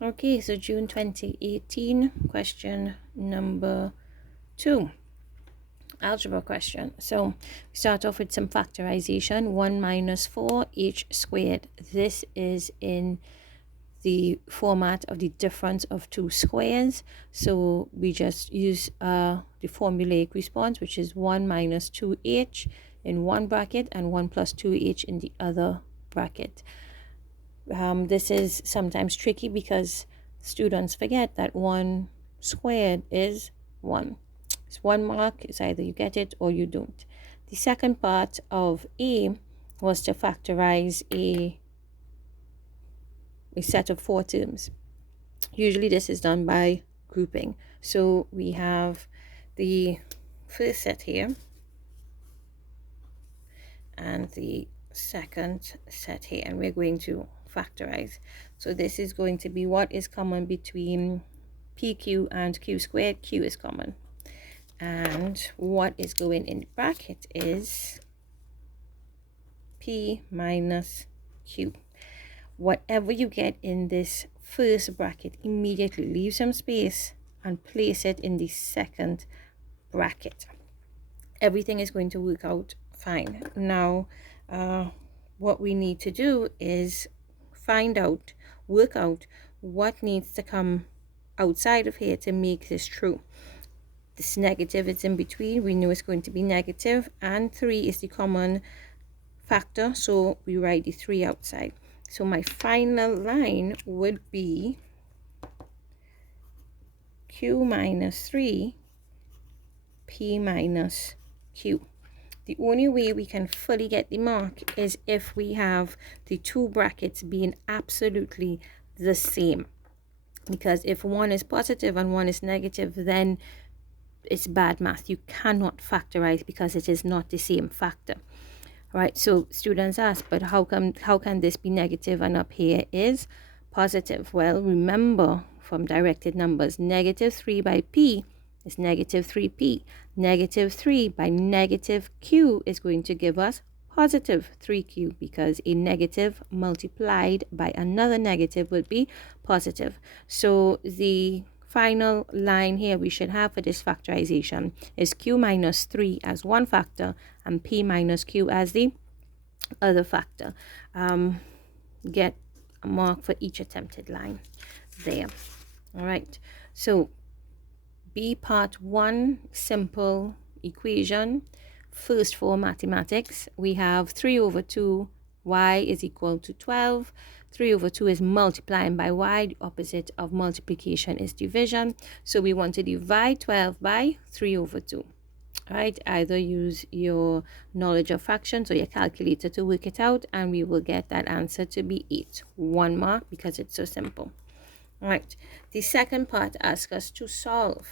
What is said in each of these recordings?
Okay, so June 2018, question number 2, algebra question. So we start off with some factorization. 1 minus 4h squared. This is in the format of the difference of two squares. So we just use the formulaic response, which is 1 minus 2h in one bracket and 1 plus 2h in the other bracket. This is sometimes tricky because students forget that 1 squared is 1. It's 1 mark. It's either you get it or you don't. The second part of A was to factorize a set of 4 terms. Usually this is done by grouping. So we have the first set here and the second set here, and we're going to factorize. So this is going to be what is common between PQ and Q squared. Q is common. And what is going in the bracket is P minus Q. Whatever you get in this first bracket, immediately leave some space and place it in the second bracket. Everything is going to work out fine. Now, what we need to do is work out what needs to come outside of here to make this true. This negative is in between. We know it's going to be negative, and 3 is the common factor, so we write the 3 outside. So my final line would be Q minus 3, P minus Q. The only way we can fully get the mark is if we have the two brackets being absolutely the same. Because if one is positive and one is negative, then it's bad math. You cannot factorize because it is not the same factor. Right, so students ask, but how can this be negative and up here is positive? Well, remember from directed numbers, negative 3 by P is negative 3P. Negative 3 by negative Q is going to give us positive 3Q, because a negative multiplied by another negative would be positive. So the final line here we should have for this factorization is Q minus 3 as one factor and P minus Q as the other factor. Get a mark for each attempted line there. All right, so B part 1, simple equation. First for mathematics, we have 3 over 2 y is equal to 12. 3 over 2 is multiplying by y. The opposite of multiplication is division. So we want to divide 12 by 3 over 2. All right, either use your knowledge of fractions or your calculator to work it out, and we will get that answer to be 8. 1 mark because it's so simple. All right, the second part asks us to solve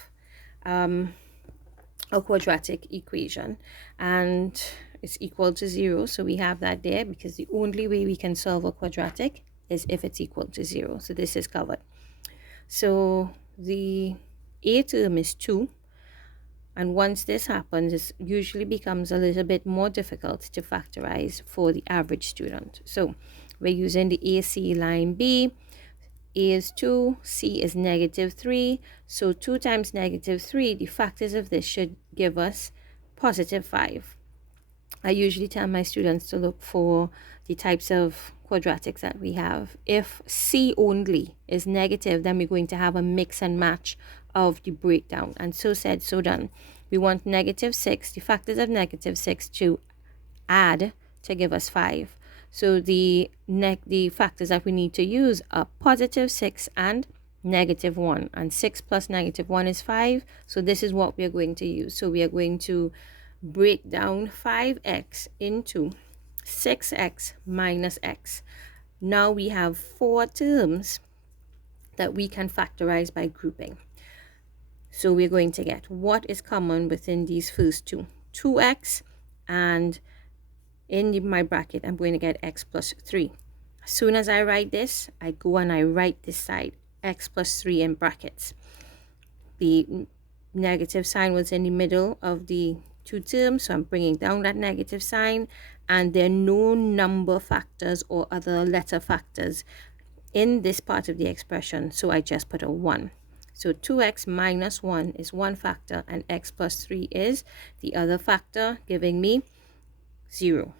a quadratic equation, and it's equal to 0. So we have that there because the only way we can solve a quadratic is if it's equal to 0. So this is covered. So the A term is 2. And once this happens, it usually becomes a little bit more difficult to factorize for the average student. So we're using the AC line B. A is 2, C is negative 3. So 2 times negative 3, the factors of this should give us positive 5. I usually tell my students to look for the types of quadratics that we have. If C only is negative, then we're going to have a mix and match of the breakdown. And so said, so done. We want negative 6, the factors of negative 6 to add to give us 5. So the factors that we need to use are positive 6 and negative 1. And 6 plus negative 1 is 5. So this is what we are going to use. So we are going to break down 5x into 6x minus x. Now we have 4 terms that we can factorize by grouping. So we're going to get what is common within these first two. 2x, and in my bracket I'm going to get x plus 3. As soon as I write this, I go and I write this side, x plus 3 in brackets. The negative sign was in the middle of the two terms, so I'm bringing down that negative sign, and there are no number factors or other letter factors in this part of the expression, so I just put a 1. So 2x minus 1 is one factor, and x plus 3 is the other factor, giving me 0.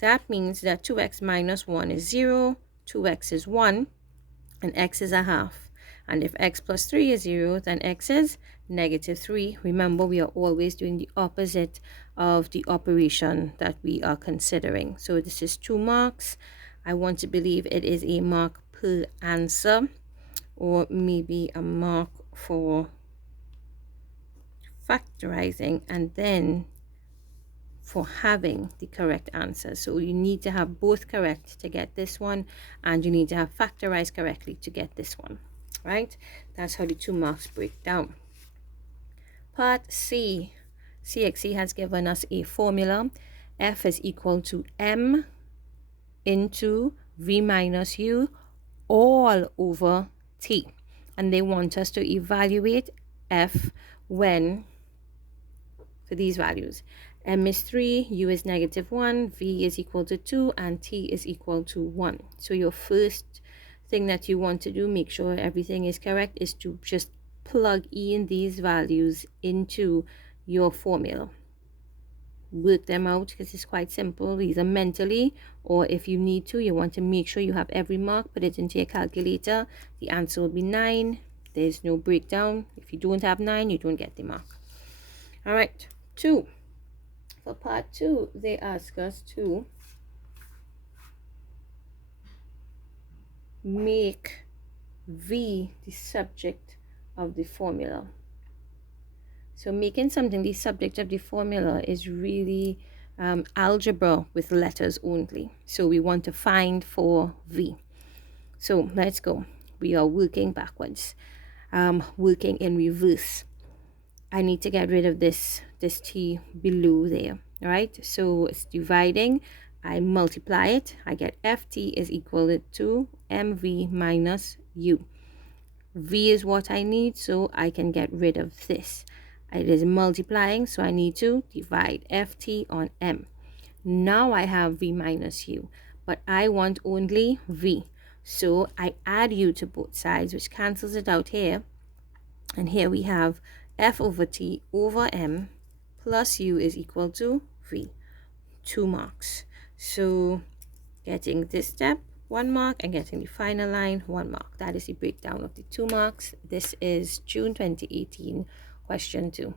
That means that 2x minus 1 is 0, 2x is 1, and x is a half. And if x plus 3 is 0, then x is negative 3. Remember, we are always doing the opposite of the operation that we are considering. So this is 2 marks. I want to believe it is a mark per answer, or maybe a mark for factorizing and then for having the correct answer. So you need to have both correct to get this one, and you need to have factorized correctly to get this one, right? That's how the 2 marks break down. Part C. CXC has given us a formula. F is equal to M into V minus U all over T. And they want us to evaluate F when, for these values, M is 3, U is negative 1, V is equal to 2, and T is equal to 1. So your first thing that you want to do, make sure everything is correct, is to just plug in these values into your formula. Work them out because it's quite simple, either mentally, or if you need to, you want to make sure you have every mark, put it into your calculator. The answer will be 9. There's no breakdown. If you don't have 9, you don't get the mark. All right, 2. For part 2, they ask us to make V the subject of the formula. So making something the subject of the formula is really algebra with letters only. So we want to find for V. So let's go. We are working backwards, working in reverse. I need to get rid of this T below there, right? So it's dividing. I multiply it. I get FT is equal to MV minus U. V is what I need, so I can get rid of this. It is multiplying, so I need to divide FT on M. Now I have V minus U, but I want only V. So I add U to both sides, which cancels it out here. And here we have F over T over M plus U is equal to V. 2 marks. So getting this step, 1 mark, and getting the final line, 1 mark. That is the breakdown of the 2 marks. This is June 2018, question 2.